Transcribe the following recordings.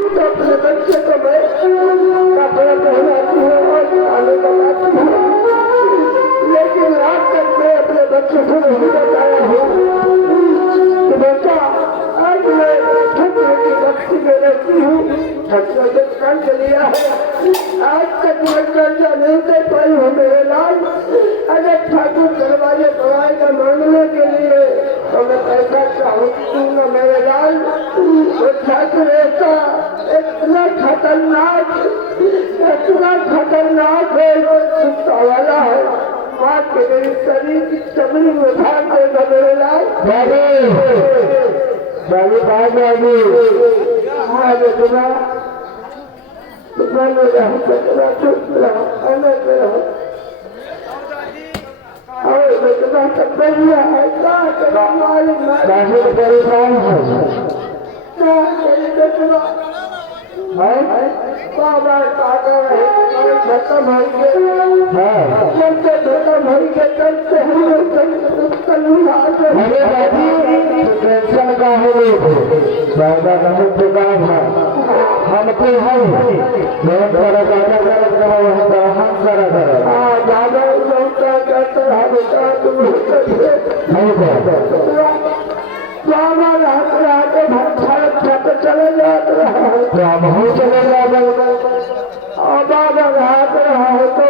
तो अपने बच्चे को मैं कपड़ा पहनाती हूँ और खाने बनाती हूँ, लेकिन आज तक मैं अपने बच्चे को नहीं बताया हूँ कि बेटा आज मैं छत्र की बस्ती में रहती हूँ। छत्र से कर्ज लिया है, आज तक मैं कर्जा नहीं दे पाई हूँ मेरे लाल। अगर ठाकुर दरवाजे पढ़ाएगा मांगने के लिए तो मैं पैसा चाहूंगा मेरे लाल। वो ठाकुर ऐसा इतना खतरनाक है, गुस्सा वाला है। माँ के मेरे शरीर की चमड़ी में भाग देगा मेरे लाल। हमको चले जाते चले जाते और बाबा हाथ रहा है तो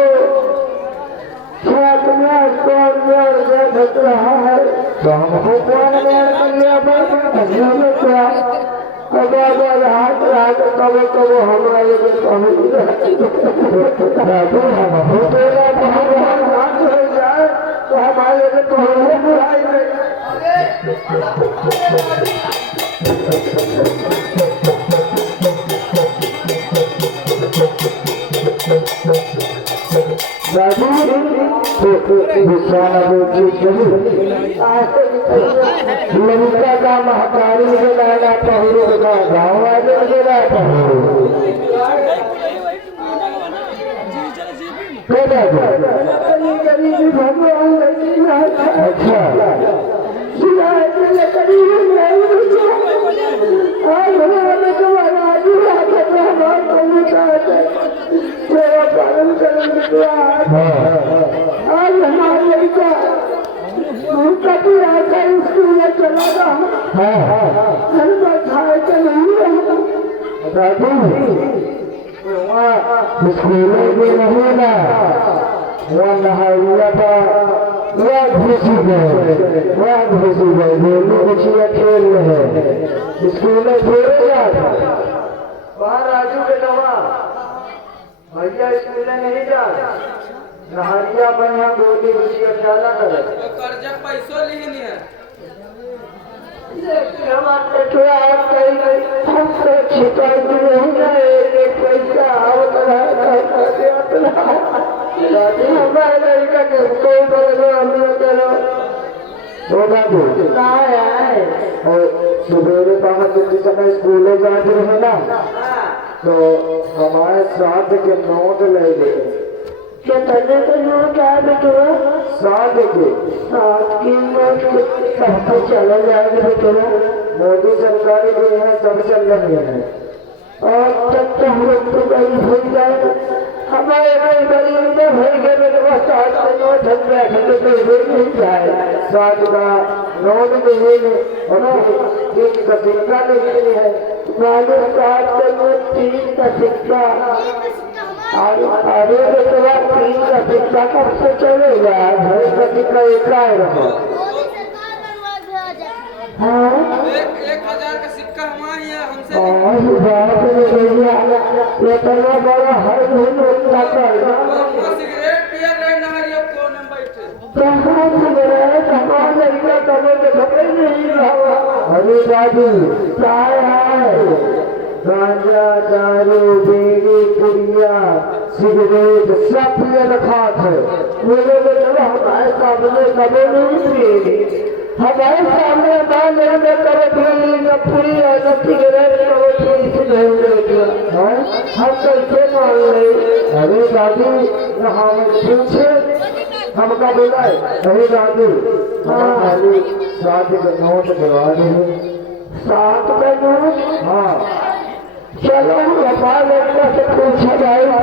बच रहा है तो हमको कौन कर लिया क्या बाबा हाथ रहा तो कबो कबो हमारे हाथ हो जाए तो हमारे बुराई लंका का महकारी जलाना पहलू का गाँव वाले जला पालन करेंगे। आज हमारे लड़का उनका भी आकर स्कूल में चला रहा घर पर खाए तो नहीं रहा स्कूल में नहीं ना वहाँ नहाया था वहाँ घुसी गए दोनों बच्चियाँ खेल रहे स्कूल में छोड़े जाता वहाँ राजू के नवा भैया स्कूल नहीं जा नहरिया बढ़िया बोली बच्चियाँ ख्याला करे कर्जा पैसों लेनी है सुबेरे समय स्कूल जाते रहे ना तो हमारे साथ के नोट ले गए क्या करने के नोट आए बेटुआ साथ की नोट सबको चला जाएगा बेटुआ मोदी सरकारी भी है सब चल रहे हैं और तब तो हम लोग तो कहीं हो जाएगा हमारे गरीब में हो गए बेटुआ साथ का नोट हम बैठे तो नहीं जाए साथ का नोट नहीं तीन का सिक्का नहीं है मालूम साथ का नोट 3 का सिक्का अरे बेटवा 3 का सिक्का कब से चलेगा 2 का सिक्का एक रहा 1000 का सिक्का हमारी है हमसे इतना बड़ा हर दिन उतना कर सिगरेट पिया रहे नहरिया कौन हम बैठे अरे दादी चाय है गांजा दारू बीड़ी पुड़िया सिगरेट सब ये रखा थे मेरे बेटा हमारे सामने कभी नहीं पिए हमारे सामने बाल में कभी न पुड़िया न सिगरेट हम कैसे मान रहे अरे दादी हम पूछे हमका बोला अरे दादी हमारी शादी का नोट दिवा रहे 7 का नोट हाँ चलो हमारे लड़का से पूछा जाएगा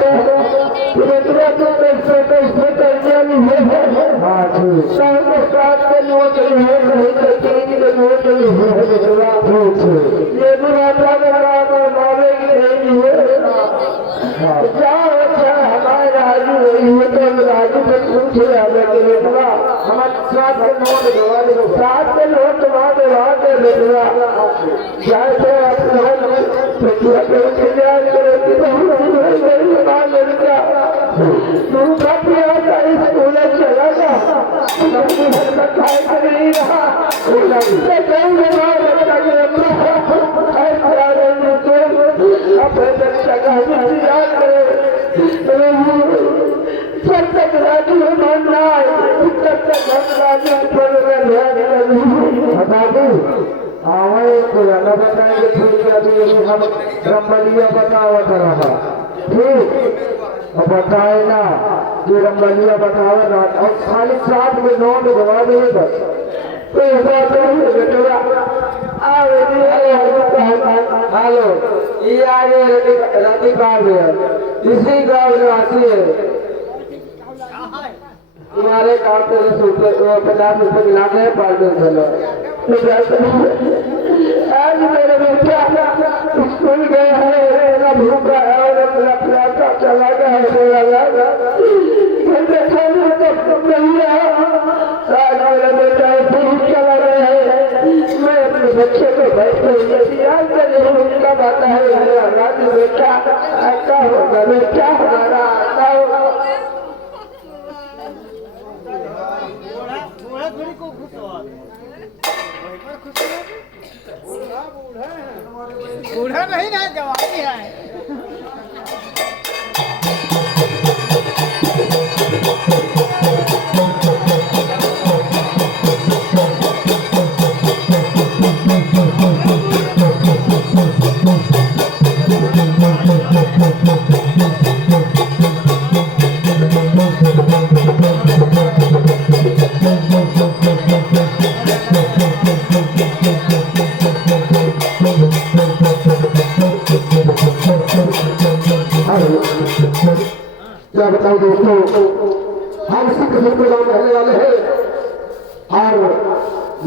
इतना तो कैसे कैसे करने नहीं है। हाँ ठीक साढ़े 7 के नोट है नहीं तो 3 के नोट है बेटवा ये बुरा मारे नहीं है। जाओ अच्छा हमारे राजू वही है तो राजू से पूछे बेटवा हमारे 7 के नोट दवा दे 7 के नोट दवा दे बेटवा जैसे अपना स्कूल चला रंबलिया बतावत रहा ठीक और बताए ना कि रंबलिया बतावे ना और खाली 7 में नोट दबा दे बस तो हेलो ये आ रही राती गाँव इसी गाँव निवासी है तुम्हारे गाँव से 50 रुपये मिलाते हैं पार्टी चलो आज मेरे बच्चा स्कूल गया है भूखा है और अपना प्यासा चला गया है मेरा बेटा भूख चला गया है मैं अपने बच्चे को उनका बात है बेटा ऐसा होगा बेटा हमारा ऐसा होगा बूढ़ा नहीं ना जवानी है। क्या बताऊं दोस्तों हम सिख धर्म में रहने वाले हैं और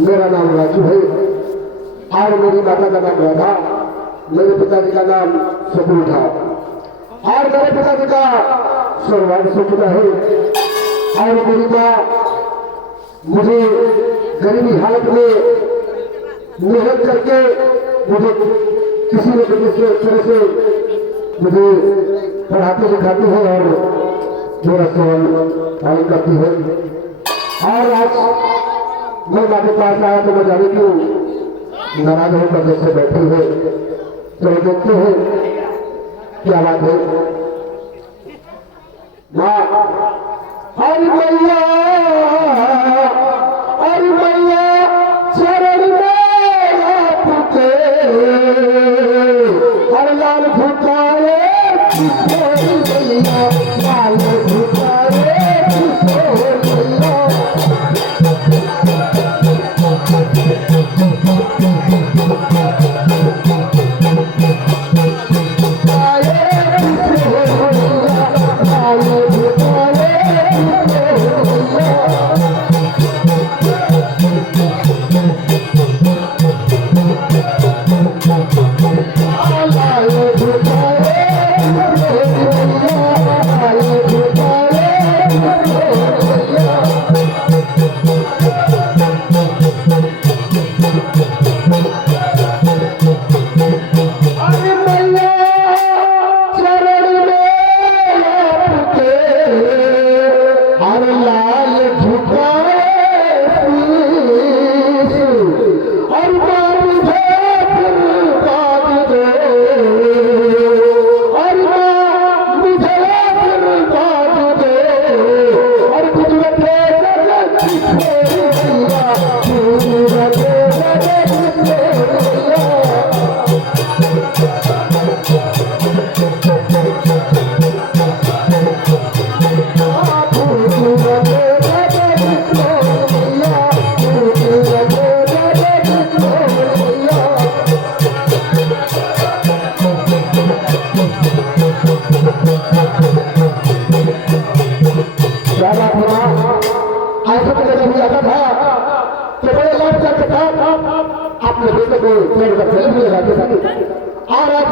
मेरा नाम राजू है और मेरी माता का नाम राधा मेरे पिताजी का नाम सबूर था और मेरे पिताजी का स्वर्गवास हो चुका है और मेरी माँ मुझे गरीबी हालत में मेहनत करके मुझे किसी न किसी तरह से मुझे पढ़ाती लिखाती है और मेरा सेवन पालन करती है और आज मैं माँ के पास आया तो मैं जाने क्यों नाराज होकर जैसे बैठी है चलो देखते हैं क्या बात है। माँ अरे मैया चरण में फूके हर लाल फुकारे लाल फुकारे लाल फुकारे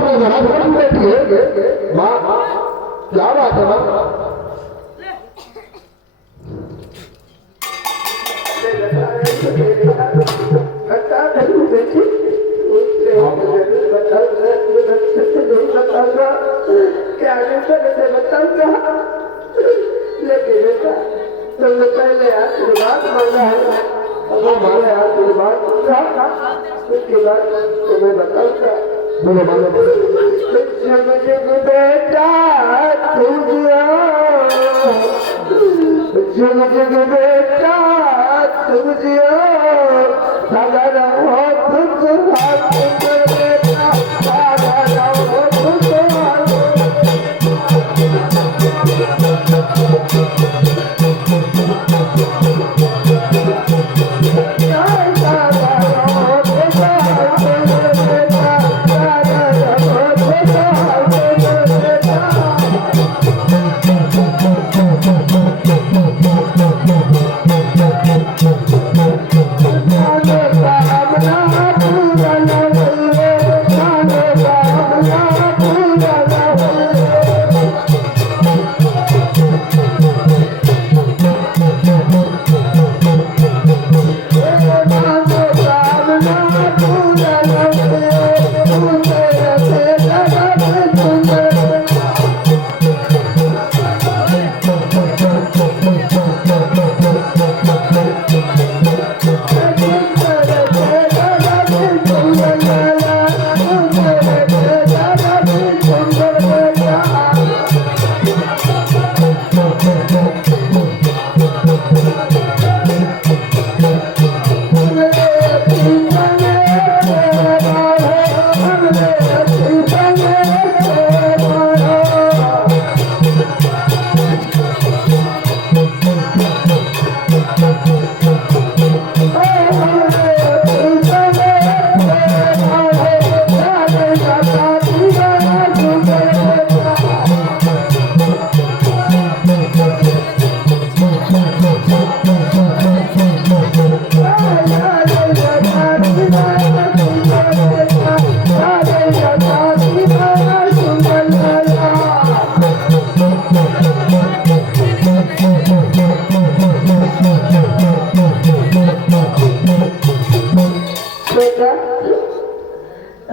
बड़ा बड़ा भवन बैठी है माँ, क्या बात है माँ? क्या बताऊंगा, लेकिन बेटा तुमने पहले आशीर्वाद मांगा है, हमारे आशीर्वाद मांगा, उसके बाद तुम्हें बताऊंगा। बोलो मानो जग जग बेटा तुम जग जग बेटा तुम सदा रहो खुशहाल बेटा, सदा रहो खुशहाल।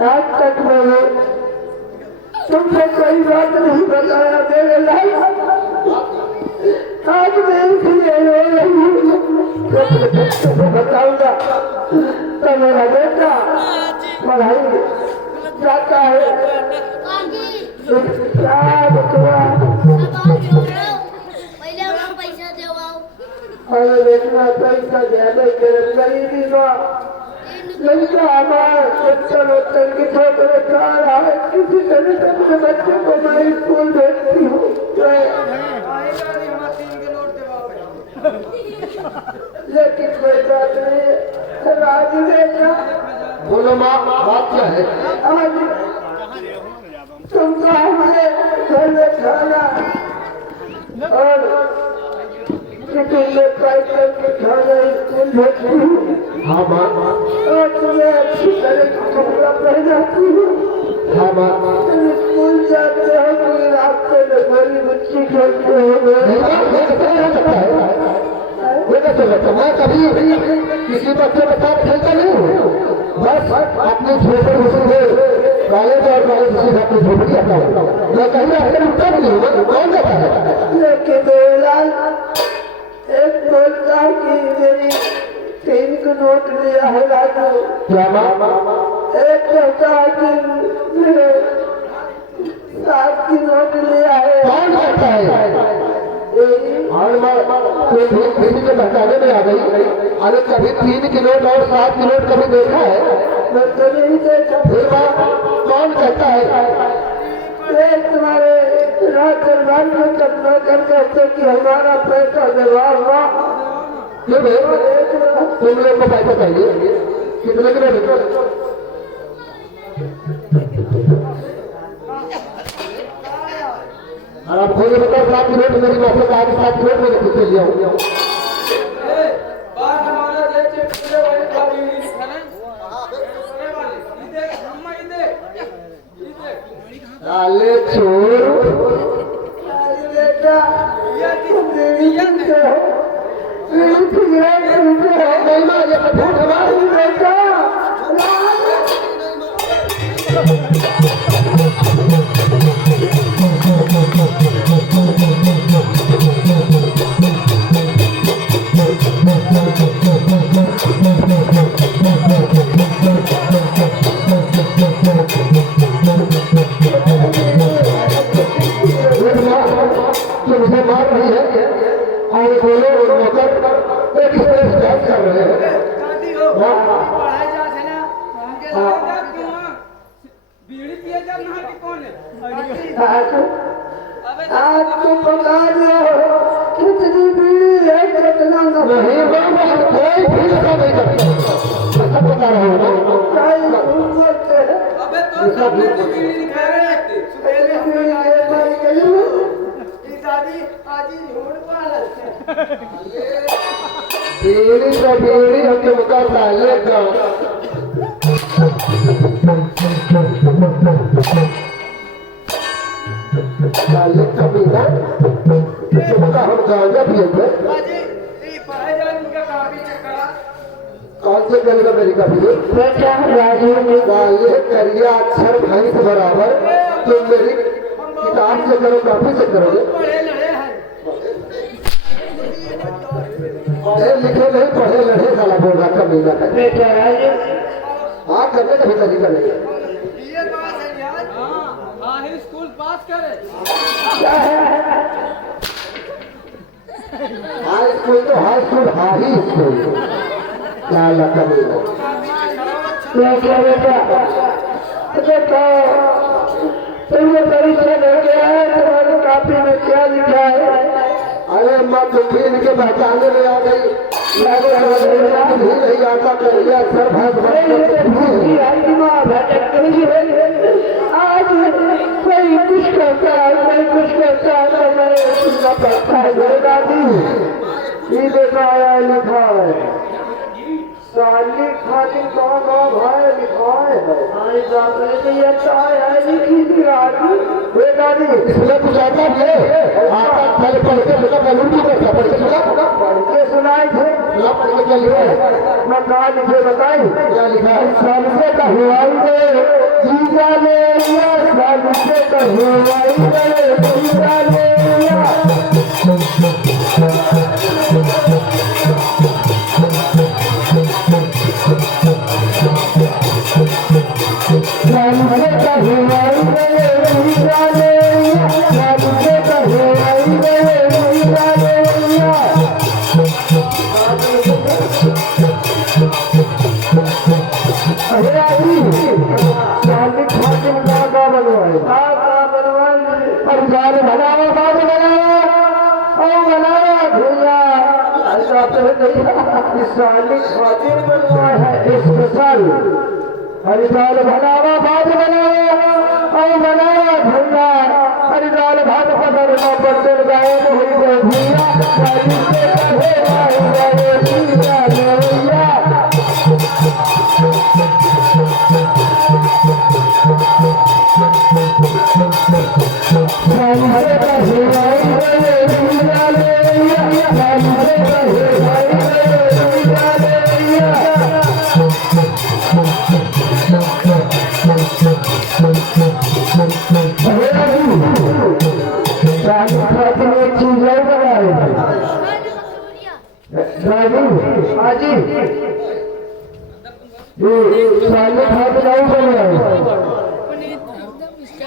आज तक मैंने तुमसे कोई बात नहीं बताया मेरे लाल, आज मैं इसलिए रो रही हूँ। तुम्हें बताऊंगा तो मेरा बेटा पढ़ाई जाता है, और बेटा पैसा ज्यादा गरीबी माँ लड़का हमारा बच्चन वच्चन की छोटे खा रहा है, किसी तरह से अपने बच्चे को मैं स्कूल भेजती हूँ। लेकिन कोई बात नहीं, राजी बेटा। बोलो माँ, बात क्या है? आज तुमको हमारे घर में खाना और टिफिन में पैक करके खाना स्कूल भेजती हूँ। हाँ माँ, और तुम्हें अच्छी तरह का कपड़ा पहनाती हूँ। हाँ माँ, तुम स्कूल जाते हो कोई रास्ते में बड़ी बच्ची खेलते हो। मैं कभी किसी बच्चे के साथ खेलता नहीं हूँ, बस अपने झोपड़े घुसे कॉलेज और कॉलेज से अपनी झोपड़ी आता हूँ, मैं कहीं रास्ते में उठता नहीं हूँ। कौन कहता है? लेकिन बेलाल एक बोलता कि मेरी 3 का नोट लिया है राजू। क्या माँ? एक कहता है कि मेरे 7 की नोट लिया है। कौन कहता है? और किसी के बहकाने में आ गई। अरे कभी 3 की नोट और 7 की नोट कभी देखा है? मैं कभी नहीं देखा। फिर माँ कौन कहता है? एक तुम्हारे राज दरबार में कब्जा कर कहते कि हमारा पैसा दरबार हुआ। तुम लोग को पैसा चाहिए कितने किलो देते? और आप खोले बताओ 7 किलो तो मेरी नौकरी आज 7 किलो मैंने किससे लिया हूँ? साले चोर बेटा ये नहीं नहीं मार ये झूठ हमारा बेटा मुझे मार रही है और बोलो नौकर एक स्टेज डांस कर रहे हैं दादी हो पढ़ाई जा है ना हमके लगा क्यों बीड़ी पिए जब नहा के कौन है अबे आज तो पका रहे हो कितनी बीड़ी है कितना नहीं बाबा कोई भी ऐसा नहीं करता ऐसा बता रहा हूँ अबे तो सबने तो बीड़ी दिखा रहे थे दादी आज ही झूठ बोला बीड़ी तो बीड़ी हम तुमका साले का साले कमीना तुमका हम गांजा पिएंगे आज ये पढ़ाई जा इनका काफी चक्कर कौन से करेगा मेरी कभी बेटा राजू ने साले करिया अक्षर भाई से बराबर तुम मेरी किताब से करो काफी से करोगे पढ़े लड़े हैं पढ़े लिखे नहीं पढ़े लड़े साला बोल रहा कमीना है बेटा राजू हाँ करने का भी तरीका नहीं है ये पास है यार हाँ ही स्कूल पास करे हाई स्कूल तो हाई स्कूल हाई स्कूल साला कमीना बेटा बेटा बेटा तुमने परीक्षा लेके आए तुम्हारी कॉपी में क्या लिखा है अरे माँ तुम भी इनके पहचाने में आ गई नहीं आता करिया सर भाग आज कोई कुछ करता है कोई कुछ करता है तो मैं सुनना पड़ता है मेरे दादी ये देखा आया लिखा है साली खाली गाँव गाँव भाई लिखा है हमारी बात तो ये है लिखी थी दादी हे दादी इसमें कुछ आता है आता पहले पढ़ के सुना मालूम नहीं करता पढ़ के सुना पढ़ के सुनाए थे सुना पढ़ के क्या लिखा है मैं कहा लिखे बताई क्या लिखा है सालसे का हुआई दे जीजा ले या सालसे का हुआई दे जीजा ले या सालसे का हुआई दे जीजा ले या सालसे का हुआई दे जीजा ले या अरे आदमी साली खाते में क्या बनवाए परिवार बनाओ बात बनाओ ओ बनाओ भैया ऐसा तो नहीं साली खाते बनवाए है स्पेशल हरिदाल बनावा बात बनाओ ओ बनाओ भैया हरिदाल भात पकड़ना पड़ते गाए नहीं गए भैया साली से कहे आए गए भैया भैया सालसे का हुआई दे जीजा ले या सालसे का हुआई दे जीजा ले या अरे साली खाते में एक चीज और बनाए राजू हाजी ये साली खाते नहीं बनाए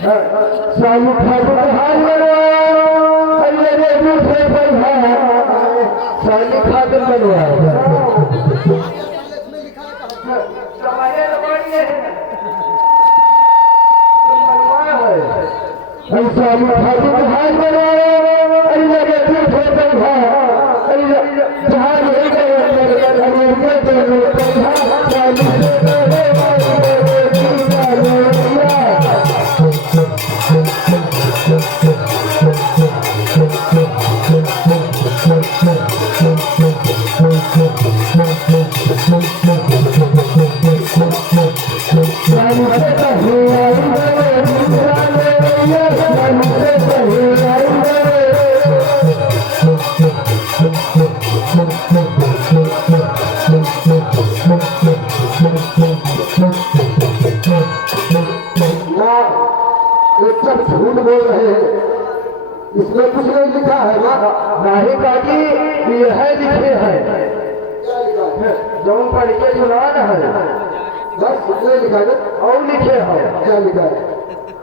सालू ठाकुर को हाथ बनवाया अरे रे दूसरे पर साली खातिर बनवाया सालू ठाकुर को हाथ बनवाया अरे रे दूसरे पर अरे जहाँ नहीं गए सालू सब झूठ बोल रहे हैं, इसमें कुछ नहीं लिखा है ना। नहीं काजी यह लिखे है क्या लिखा है? जो पढ़ के सुनाना है बस इतना लिखा है ना। और लिखे है क्या लिखा है?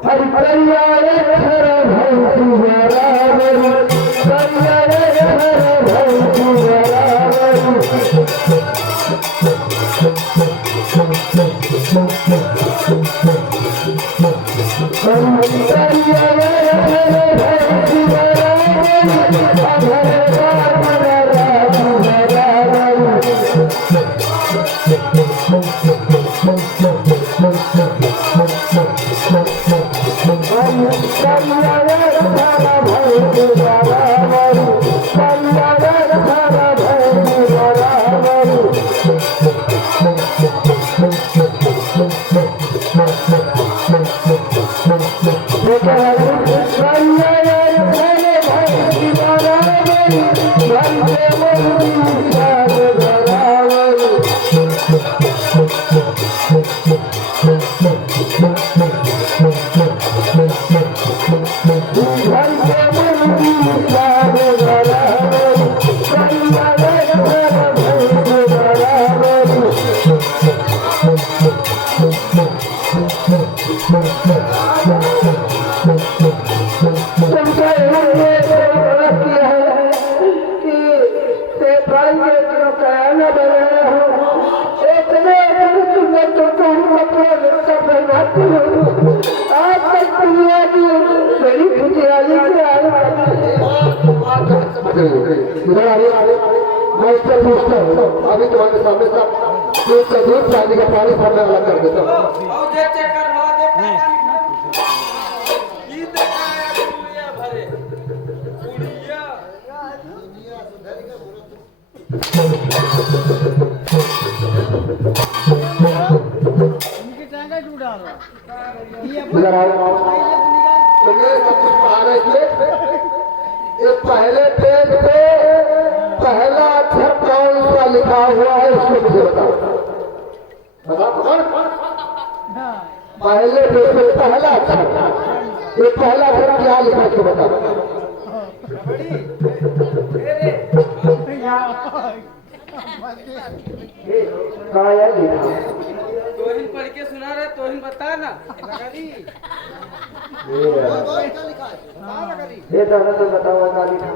हरि करिया रे हर भंतु बराबर करिया रे हर भंतु बराबर करिया रे हर भंतु बराबर अधर इधर आइए, मैं इससे पूछता हूँ। अभी तुम्हारे सामने सब एक का दूध चांदी का पानी भरने वाला कर देता हूँ। आओ देख चेक कर लो, देख ये देखा है गुड़िया भरे गुड़िया इनके टांगा टूटा हुआ इधर आओ, तुमने सब कुछ पढ़ा रहे थे। ये पहले पेज पे पहला अक्षर कौन सा लिखा हुआ है इसको मुझे बताओ। पहले पेज पे पहला अक्षर, ये पहला अक्षर क्या लिखा है इसको बताओ। काया लिखा तोहिन पढ़ के सुना रहे, तोहिन बता ना ये दादा तो बताओ का लिखा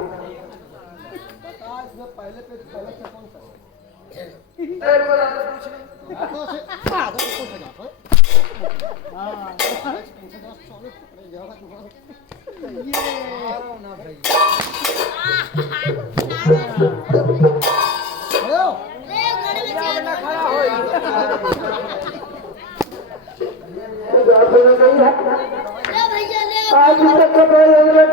आज तक कभी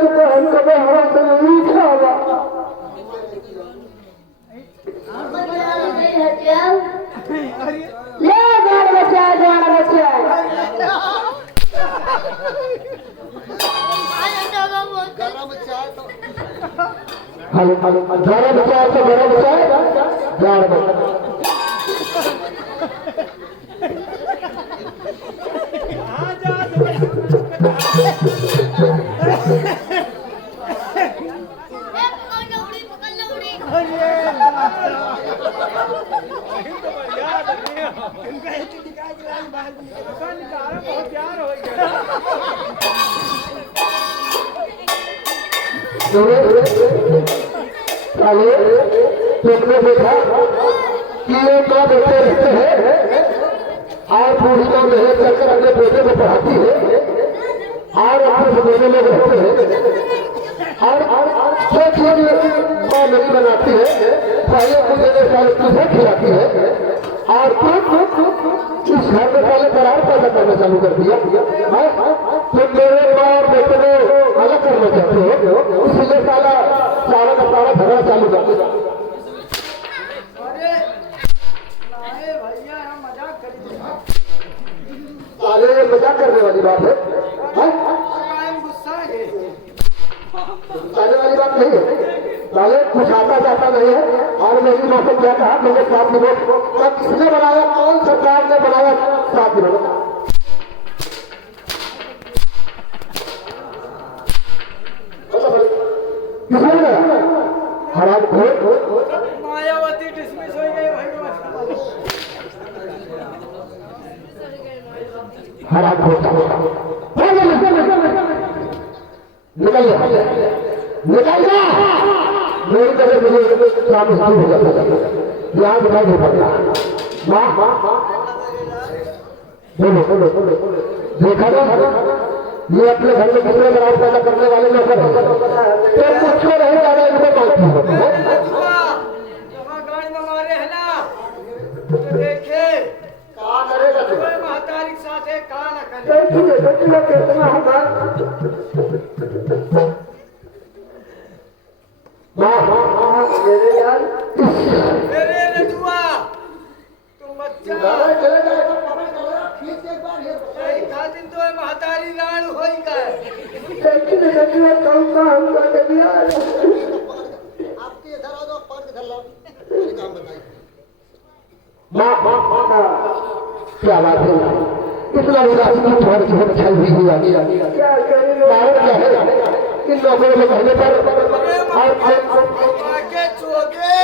चुका हम कभी हम तो नहीं खावा ले जान बचा हेलो हेलो, ग्यारह बचा तो ग्यारह बचा, ग्यारह बचा। तुमने देखा कि ये माँ बेटे रहते हैं और बूढ़ी माँ मेहनत करके अपने बेटे को पढ़ाती है और अपने से बेटे लोग रहते हैं और जो चीज माँ नहीं बनाती है पहले मुझे साल तुझे खिलाती है और तुम इस घर में पहले करार पैदा करना चालू कर दिया। तुम मेरे माँ और बेटे को अलग करना चाहते हो, इसलिए साला सारा का सारा झगड़ा चालू कर दिया। अरे मजाक करने वाली बात है, गुस्साने वाली बात नहीं है। पहले कुछ आता जाता नहीं है और मेरी माँ को क्या कहा, मैंने 7 दिनों तब किसने बनाया, कौन सरकार ने बनाया 7 दिनों में? निकल जा मेरी तरह मुझे काम शुरू हो जाता है यहाँ दिखाई नहीं पड़ता माँ बोलो देखा ना ये अपने घर में कितने बराबर पैदा करने वाले लोग हैं तो मुझको नहीं ज्यादा इनको मानती हो जहाँ गाड़ी में मारे है ना तो देखे कहाँ करेगा तू महतारी के साथ है कहाँ न करे कितना हमारा मेरे यार मेरे रजुआ तुम बच्चा एक दिन तो महतारी राण होई गए आपके इधर आ जाओ पार इधर लाओ ये काम बताइए क्या बात है इतना उदासी की तुम्हारे जीवन छल हुई हुई आगे क्या करें क्या है इन लोगों में कहने पर आके चोगे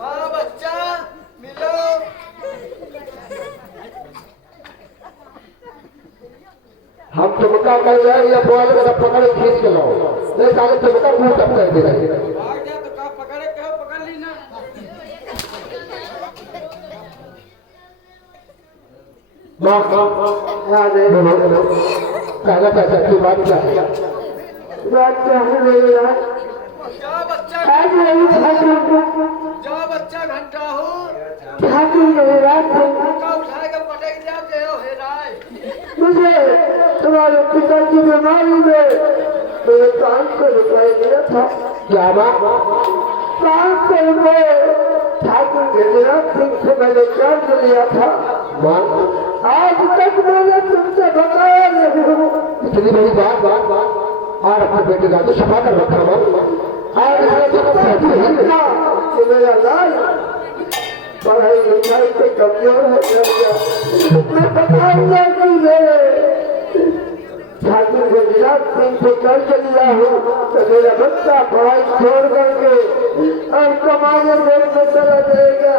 हाँ बच्चा मिलो हम तुमका कर रहे हैं या बोल मेरा पकड़ खींच के लाओ नहीं साले तुमका मुंह तक कर दे रहे भाग जा तो का पकड़े कहो पकड़ ली ना माँ कहना चाहता की बात क्या है मेरे यार जा बच्चा जा बच्चा घंटा हो का उठाएगा पटक जा जे हो हेराए मुझे तुम्हारे पिता की बीमारी में मेरे 500 रुपए दिया था क्या माँ 500 रुपए ठाकुर गिरिराज सिंह से मैंने कर्ज लिया था माँ आज तक मैंने तुमसे बताया नहीं इतनी बड़ी बात और अपने बेटे का तो सफा कर रखा और मेरा लाल पढ़ाई लिखाई से कमजोर हो गया मैं बताऊंगा कि मेरे ठाकुर गिरिराज सिंह से कर्ज लिया हूँ तो मेरा बच्चा पढ़ाई छोड़ करके और कमाने देश में चला जाएगा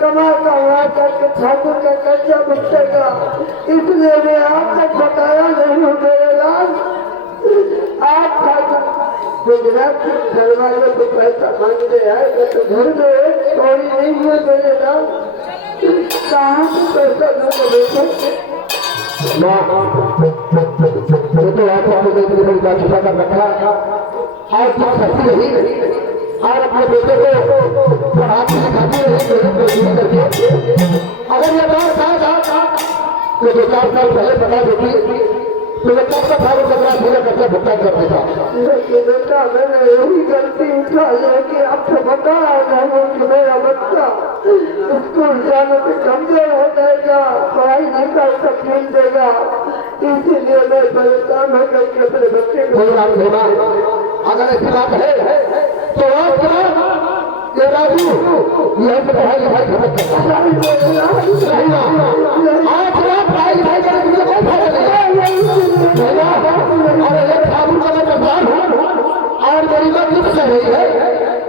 कमा करके ठाकुर का कर्जा मिटेगा इसलिए मैं आप तक बताया नहीं हूँ मेरे लाल आप ठाकुर गुजरात के दरबार में पैसा मांगने आएगा तो घर में एक कोई नहीं है मेरे लाल कहाँ से पैसा दूंगा बेटे वो तो आपको इतनी बड़ी बात छुपा कर रखा और तुम सस्ती नहीं और अपने बेटे को पढ़ाती लिखाती रही अगर ये बात था तो 2-4 साल पहले बता देती तो मैं कब तक भाग करना पूरा खर्चा भुगतान कर देता लेकिन बेटा मैंने यही गलती उठा है कि आपको बताया नहीं कि मेरा बच्चा स्कूल जाने से कमजोर हो जाएगा पढ़ाई लिखाई सब छीन देगा इसीलिए मैं परेशान होकर के अपने बच्चे को कोई बात नहीं अगर ऐसी बात है तो आप ये राजू यह तो पढ़ाई लिखाई खत्म करता आज रात पढ़ाई लिखाई करने के लिए कोई फायदा नहीं और एक ठाकुर का मैं प्रधान हूँ और मेरी बात लिख से रही है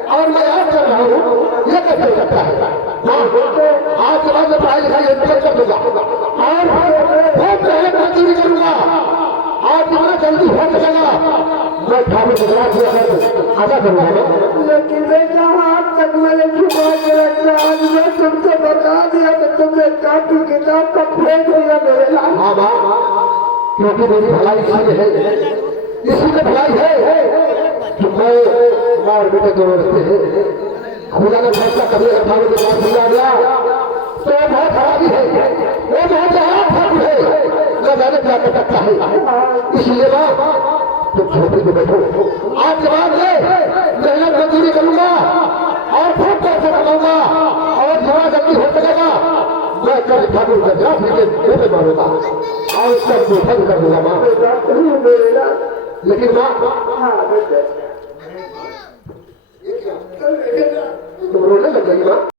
और मैं याद कर रहा हूँ ये कैसे हो सकता है आज के बाद मैं पढ़ाई लिखाई कर दूंगा और बहुत मेहनत मजदूरी करूंगा आज जितना जल्दी हो सकेगा मैं ठाकुर गुजरात आजा करूंगा लेकिन बेटा आज तक मैंने छुपा के रखा आज मैं तुमसे बता दिया तो तुमने कापी किताब का फेंक दिया मेरे लाल हाँ माँ क्योंकि मेरी भलाई इसी है इसी में भलाई है कि मैं माँ और बेटे दोनों रहते हैं खुदा ने फैसला कभी ठाकुर के पास दिया गया तो बहुत खराबी है वो बहुत खराब ठाकुर है न जाने क्या कर सकता है इसलिए माँ तुम झोपड़ी में बैठो आज के बाद में मेहनत मजदूरी करूंगा और खूब पैसे कमाऊंगा और थोड़ा जल्दी हो सकेगा मैं कल ठाकुर का जात लेके मुंह में मारूंगा और उसका बंद कर दूंगा माँ मेरे लाल लेकिन माँ हाँ बेटे तुम रोने लग गई माँ